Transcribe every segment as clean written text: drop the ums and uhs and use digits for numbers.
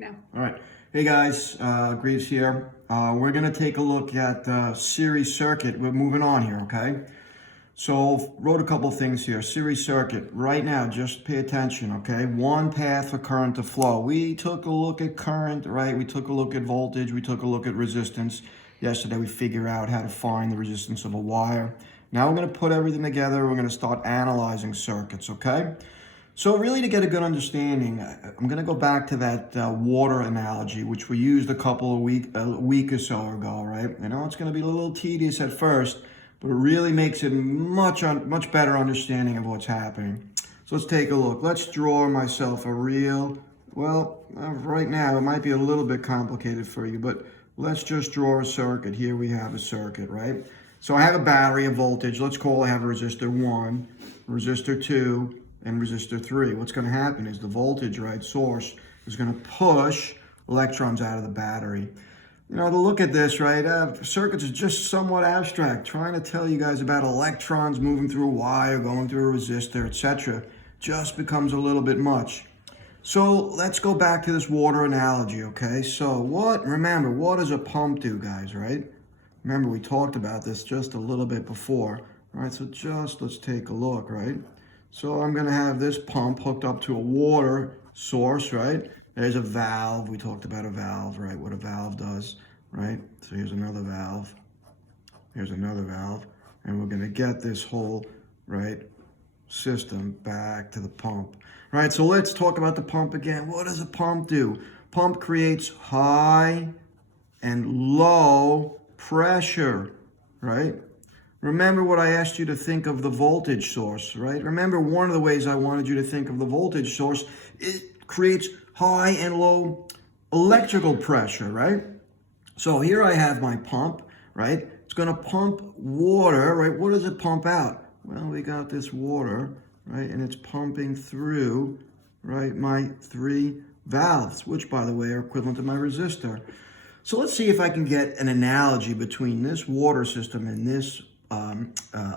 No. All right. Hey guys, Greaves here. We're going to take a look at the series circuit. We're moving on here, okay? So, wrote a couple things here. Series circuit. Right now, just pay attention, okay? One path for current to flow. We took a look at current, right? We took a look at voltage. We took a look at resistance. Yesterday, we figured out how to find the resistance of a wire. Now, we're going to put everything together. We're going to start analyzing circuits, okay? So really to get a good understanding, I'm going to go back to that water analogy, which we used a week or so ago, right? I know it's going to be a little tedious at first, but it really makes it much better understanding of what's happening. So let's take a look. Let's draw myself a real, right now it might be a little bit complicated for you, but let's just draw a circuit. Here we have a circuit, right? So I have a battery, a voltage. Let's call I have a resistor 1, resistor 2, and resistor 3. What's going to happen is the voltage, right, source is going to push electrons out of the battery. You know, to look at this, right, circuits is just somewhat abstract. Trying to tell you guys about electrons moving through a wire, going through a resistor, etc. just becomes a little bit much. So let's go back to this water analogy, okay? So remember, what does a pump do, guys, right? Remember, we talked about this just a little bit before. All right, so let's take a look, right? So I'm going to have this pump hooked up to a water source, right? There's a valve. We talked about a valve, right? What a valve does, right? So here's another valve. Here's another valve. And we're going to get this whole, right, system back to the pump. Right, so let's talk about the pump again. What does a pump do? Pump creates high and low pressure, right? Remember what I asked you to think of the voltage source, right? Remember one of the ways I wanted you to think of the voltage source, it creates high and low electrical pressure, right? So here I have my pump, right? It's going to pump water, right? What does it pump out? Well, we got this water, right? And it's pumping through, right, my 3 valves, which, by the way, are equivalent to my resistor. So let's see if I can get an analogy between this water system and this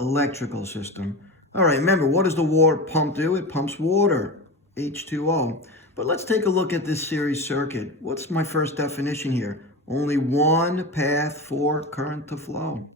electrical system. All right, remember, what does the water pump do? It pumps water, H2O. But let's take a look at this series circuit. What's my first definition here? Only one path for current to flow.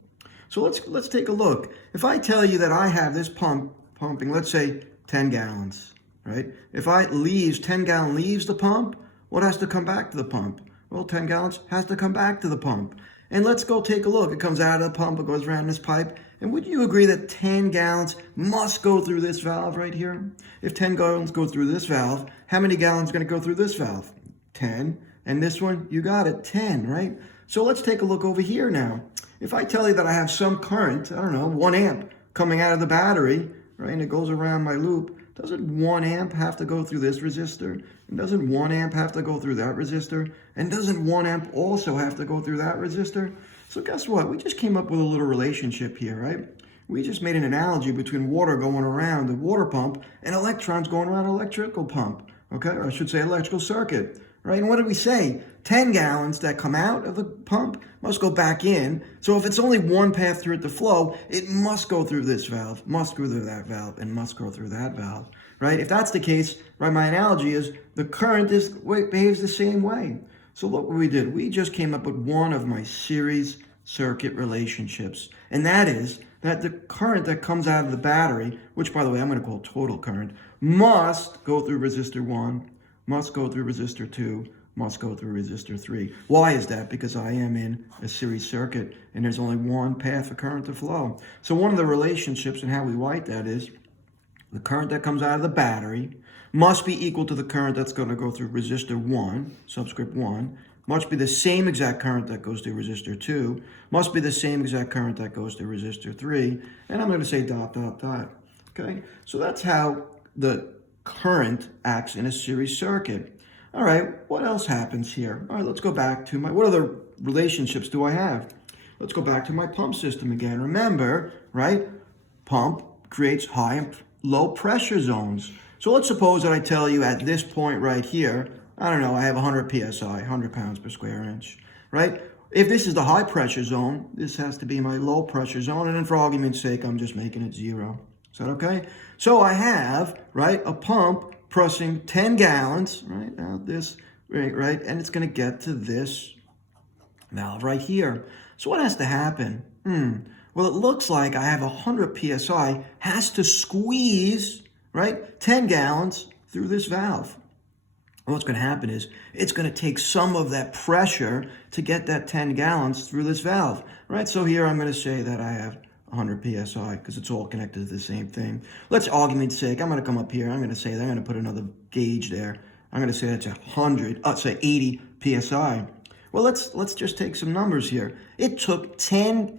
So let's take a look. If I tell you that I have this pump pumping, let's say 10 gallons, right? If 10 gallon leaves the pump, what has to come back to the pump? Well, 10 gallons has to come back to the pump. And let's go take a look. It comes out of the pump, it goes around this pipe. And would you agree that 10 gallons must go through this valve right here? If 10 gallons go through this valve, how many gallons are going to go through this valve? 10. And this one, you got it, 10, right? So let's take a look over here now. If I tell you that I have some current, I don't know, 1 amp coming out of the battery, right, and it goes around my loop, doesn't 1 amp have to go through this resistor? And doesn't 1 amp have to go through that resistor? And doesn't 1 amp also have to go through that resistor? So guess what? We just came up with a little relationship here, right? We just made an analogy between water going around the water pump and electrons going around an electrical pump, okay? Or I should say electrical circuit, right? And what did we say? 10 gallons that come out of the pump must go back in. So if it's only one path through it to flow, it must go through this valve, must go through that valve, and must go through that valve, right? If that's the case, right, my analogy is the current behaves the same way. So look what we did. We just came up with one of my series circuit relationships, and that is that the current that comes out of the battery, which by the way I'm going to call total current, must go through resistor 1, must go through resistor 2, must go through resistor 3. Why is that? Because I am in a series circuit and there's only one path for current to flow. So one of the relationships and how we write that is the current that comes out of the battery must be equal to the current that's going to go through resistor 1, subscript 1, must be the same exact current that goes through resistor 2, must be the same exact current that goes through resistor 3, and I'm going to say dot, dot, dot. Okay? So that's how the current acts in a series circuit. All right, what else happens here? All right, let's go back to what other relationships do I have? Let's go back to my pump system again. Remember, right? Pump creates high and low pressure zones. So let's suppose that I tell you at this point right here, I don't know, I have 100 psi, 100 pounds per square inch, right? If this is the high pressure zone, this has to be my low pressure zone, and then for argument's sake, I'm just making it 0. Is that okay? So I have, right, a pump pressing 10 gallons, right, out this right? And it's going to get to this valve right here. So what has to happen? Well, it looks like I have 100 psi has to squeeze, right, 10 gallons through this valve. And what's going to happen is it's going to take some of that pressure to get that 10 gallons through this valve, right? So here I'm going to say that I have 100 psi because it's all connected to the same thing. Let's argument's sake, I'm going to come up here. I'm going to say that I'm going to put another gauge there. I'm going to say that's 80 psi. Well, let's just take some numbers here. It took 10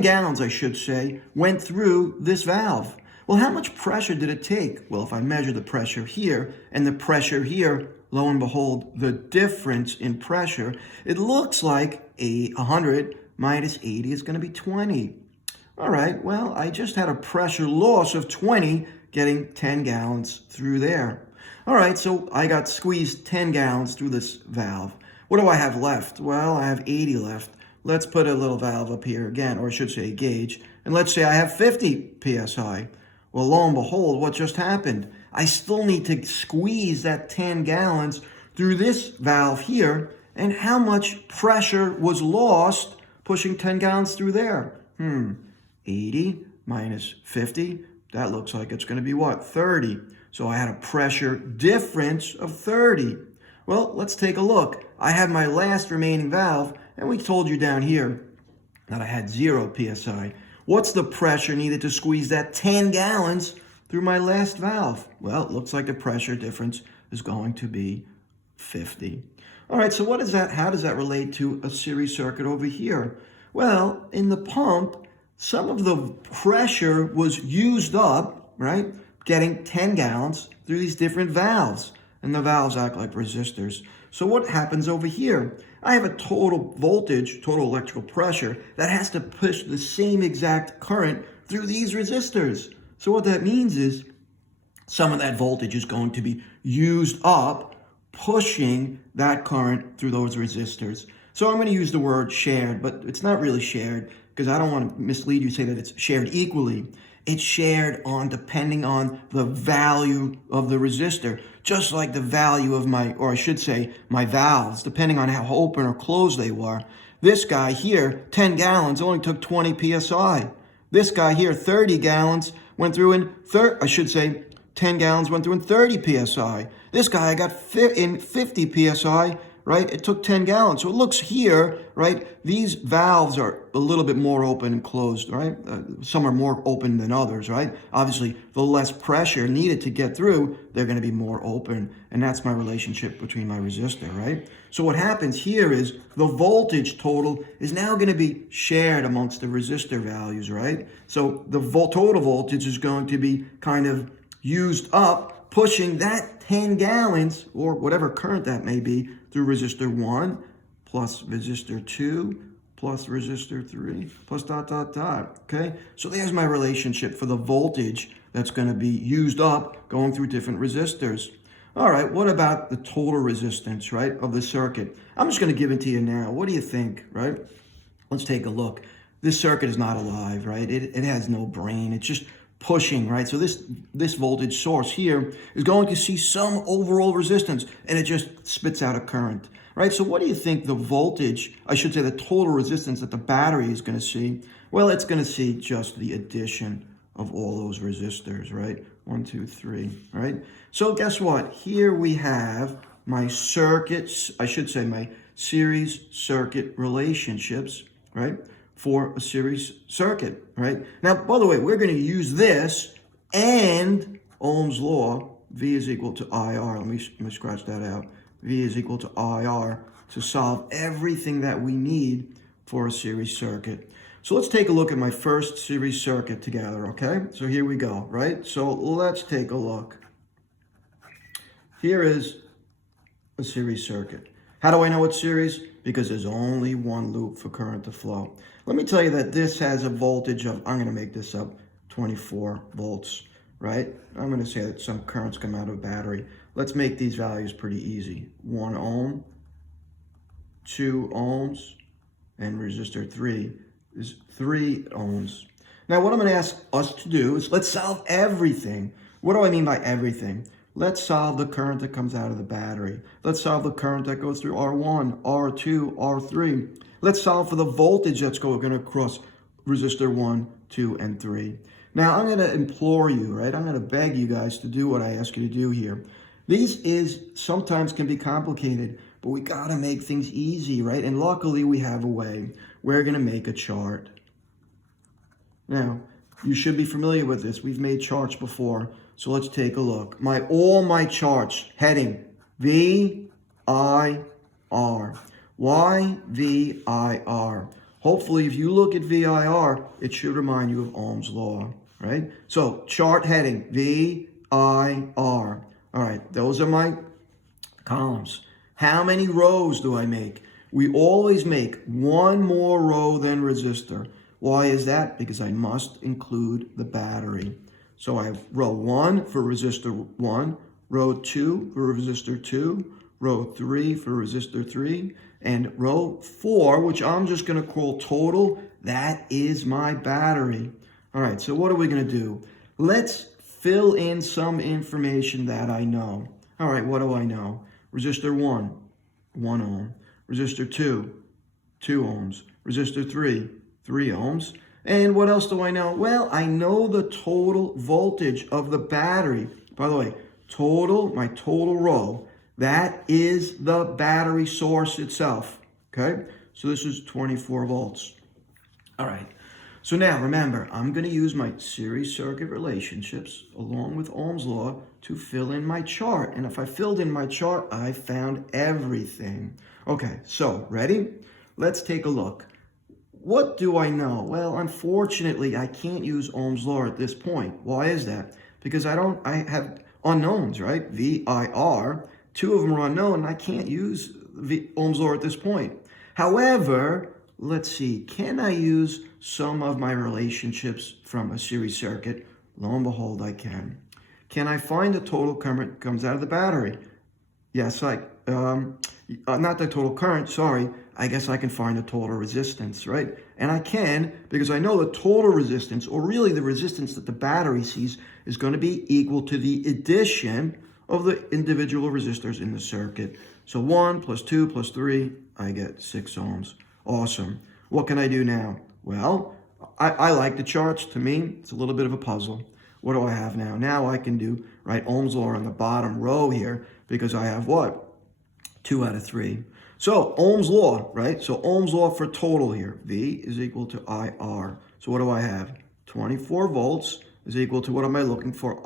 gallons, I should say, went through this valve. Well, how much pressure did it take? Well, if I measure the pressure here and the pressure here, lo and behold, the difference in pressure, it looks like 100 minus 80 is going to be 20. All right, well, I just had a pressure loss of 20 getting 10 gallons through there. All right, so I got squeezed 10 gallons through this valve. What do I have left? Well, I have 80 left. Let's put a little valve up here again, or I should say a gauge, and let's say I have 50 psi. Well, lo and behold, what just happened? I still need to squeeze that 10 gallons through this valve here, and how much pressure was lost pushing 10 gallons through there? 80 minus 50, that looks like it's going to be what? 30. So I had a pressure difference of 30. Well, let's take a look. I had my last remaining valve, and we told you down here that I had 0 psi. What's the pressure needed to squeeze that 10 gallons through my last valve? Well, it looks like the pressure difference is going to be 50. All right, so what is that? How does that relate to a series circuit over here? Well, in the pump, some of the pressure was used up, right, getting 10 gallons through these different valves. And the valves act like resistors. So what happens over here? I have a total voltage, total electrical pressure, that has to push the same exact current through these resistors. So what that means is some of that voltage is going to be used up, pushing that current through those resistors. So I'm going to use the word shared, but it's not really shared because I don't want to mislead you, say that it's shared equally. It's shared on depending on the value of the resistor, just like the value of my, or I should say, my valves, depending on how open or closed they were. This guy here, 10 gallons, only took 20 psi. This guy here, 30 gallons, went through in 10 gallons went through in 30 psi. This guy I got in 50 psi, right? It took 10 gallons. So it looks here, right? These valves are a little bit more open and closed, right? Some are more open than others, right? Obviously, the less pressure needed to get through, they're going to be more open. And that's my relationship between my resistor, right? So what happens here is the voltage total is now going to be shared amongst the resistor values, right? So the total voltage is going to be kind of used up, pushing that 10 gallons, or whatever current that may be, through resistor 1, plus resistor 2, plus resistor 3, plus ... Okay? So there's my relationship for the voltage that's going to be used up going through different resistors. All right, what about the total resistance, right, of the circuit? I'm just going to give it to you now. What do you think, right? Let's take a look. This circuit is not alive, right? It has no brain. It's just pushing, right? So this voltage source here is going to see some overall resistance, and it just spits out a current, right? So what do you think the voltage, I should say the total resistance that the battery is going to see? Well, it's going to see just the addition of all those resistors, right? 1, 2, 3, right? So guess what? Here we have my circuits, I should say my series circuit relationships, right? For a series circuit, right? Now, by the way, we're going to use this and Ohm's law, V is equal to IR. Let me scratch that out. V is equal to IR to solve everything that we need for a series circuit. So let's take a look at my first series circuit together, okay? So here we go, right? So let's take a look. Here is a series circuit. How do I know it's series? Because there's only one loop for current to flow. Let me tell you that this has a voltage of, I'm going to make this up, 24 volts, right? I'm going to say that some currents come out of a battery. Let's make these values pretty easy. 1 ohm, 2 ohms, and resistor 3 is 3 ohms. Now, what I'm going to ask us to do is let's solve everything. What do I mean by everything? Let's solve the current that comes out of the battery. Let's solve the current that goes through R1, R2, R3. Let's solve for the voltage that's going across resistor 1, 2, and 3. Now, I'm going to implore you, right? I'm going to beg you guys to do what I ask you to do here. These sometimes can be complicated, but we got to make things easy, right? And luckily, we have a way. We're going to make a chart. Now, you should be familiar with this. We've made charts before, so let's take a look. All my charts, heading VIR. Why VIR? Hopefully, if you look at VIR, it should remind you of Ohm's law, right? So, chart heading VIR. All right, those are my columns. How many rows do I make? We always make one more row than resistor. Why is that? Because I must include the battery. So I have row 1 for resistor 1, row 2 for resistor 2, row 3 for resistor 3, and row 4, which I'm just going to call total. That is my battery. All right, so what are we going to do? Let's fill in some information that I know. All right, what do I know? Resistor 1, 1 ohm. Resistor 2, 2 ohms. Resistor 3, 3 ohms. And what else do I know? Well, I know the total voltage of the battery. By the way, my total row, that is the battery source itself. Okay? So this is 24 volts. All right. So now, remember, I'm going to use my series circuit relationships along with Ohm's law to fill in my chart. And if I filled in my chart, I found everything. Okay, so ready? Let's take a look. What do I know? Well, unfortunately, I can't use Ohm's law at this point. Why is that? Because I have unknowns, right? VIR, 2 of them are unknown, and I can't use Ohm's law at this point. However, let's see, can I use some of my relationships from a series circuit? Lo and behold, I can. Can I find the total current comes out of the battery? Yes, not the total current, sorry. I guess I can find the total resistance, right? And I can because I know the total resistance, or really the resistance that the battery sees, is going to be equal to the addition of the individual resistors in the circuit. So 1 plus 2 plus 3, I get 6 ohms. Awesome. What can I do now? Well, I like the charts. To me, it's a little bit of a puzzle. What do I have now? Now I can do, right, Ohm's law on the bottom row here because I have what? 2 out of 3. So Ohm's law, right? So Ohm's law for total here. V is equal to IR. So what do I have? 24 volts is equal to, what am I looking for?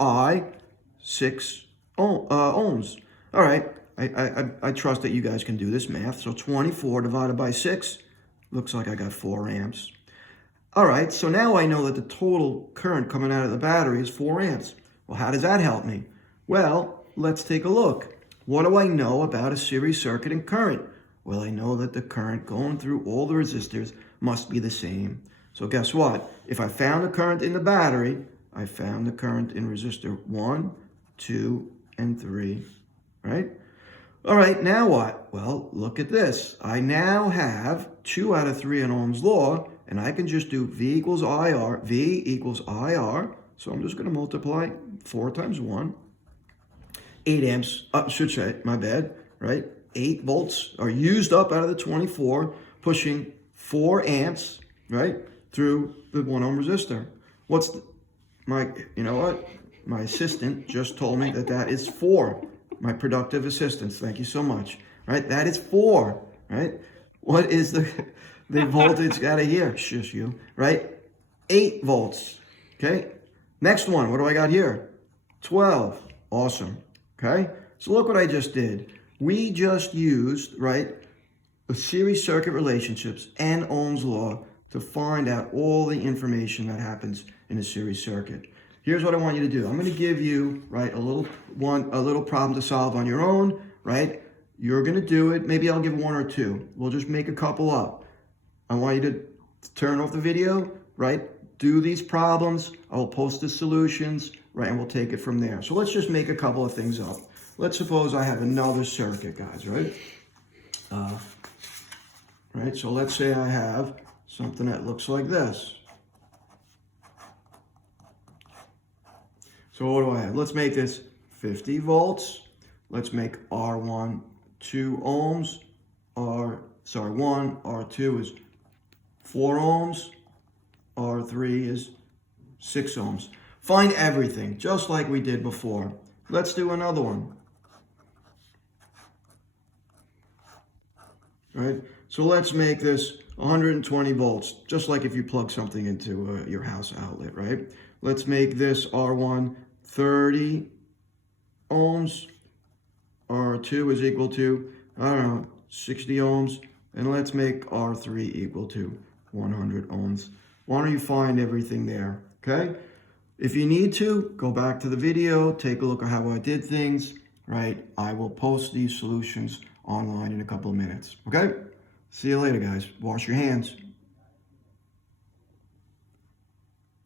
6 ohms. All right. I trust that you guys can do this math. So 24 divided by 6 looks like I got 4 amps. All right. So now I know that the total current coming out of the battery is 4 amps. Well, how does that help me? Well, let's take a look. What do I know about a series circuit and current? Well, I know that the current going through all the resistors must be the same. So guess what? If I found the current in the battery, I found the current in resistor 1, 2, and 3, right? All right, now what? Well, look at this. I now have 2 out of 3 in Ohm's law, and I can just do V equals IR. V equals IR. So I'm just going to multiply 4 times 1. 8 amps, should say, my bad, right? 8 volts are used up out of the 24, pushing 4 amps, right, through the 1 ohm resistor. You know what? My assistant just told me that is 4. My productive assistants, thank you so much, right? That is 4, right? What is the voltage out of here? Shush you, right? 8 volts, okay? Next one, what do I got here? 12, awesome, okay? So look what I just did. We just used, right, the series circuit relationships and Ohm's law to find out all the information that happens in a series circuit. Here's what I want you to do. I'm going to give you, right, a little problem to solve on your own, right? You're going to do it. Maybe I'll give 1 or 2. We'll just make a couple up. I want you to turn off the video, right? Do these problems. I will post the solutions, right, and we'll take it from there. So let's just make a couple of things up. Let's suppose I have another circuit, guys, right? Right, so let's say I have something that looks like this. So what do I have? Let's make this 50 volts. Let's make R1 2 ohms. R2 is 4 ohms. R3 is 6 ohms. Find everything, just like we did before. Let's do another one. Right? So let's make this 120 volts, just like if you plug something into your house outlet, right? Let's make this R1 30 ohms. R2 is equal to, I don't know, 60 ohms. And let's make R3 equal to 100 ohms. Why don't you find everything there, okay? If you need to, go back to the video, take a look at how I did things, right? I will post these solutions online in a couple of minutes, okay? See you later, guys. Wash your hands.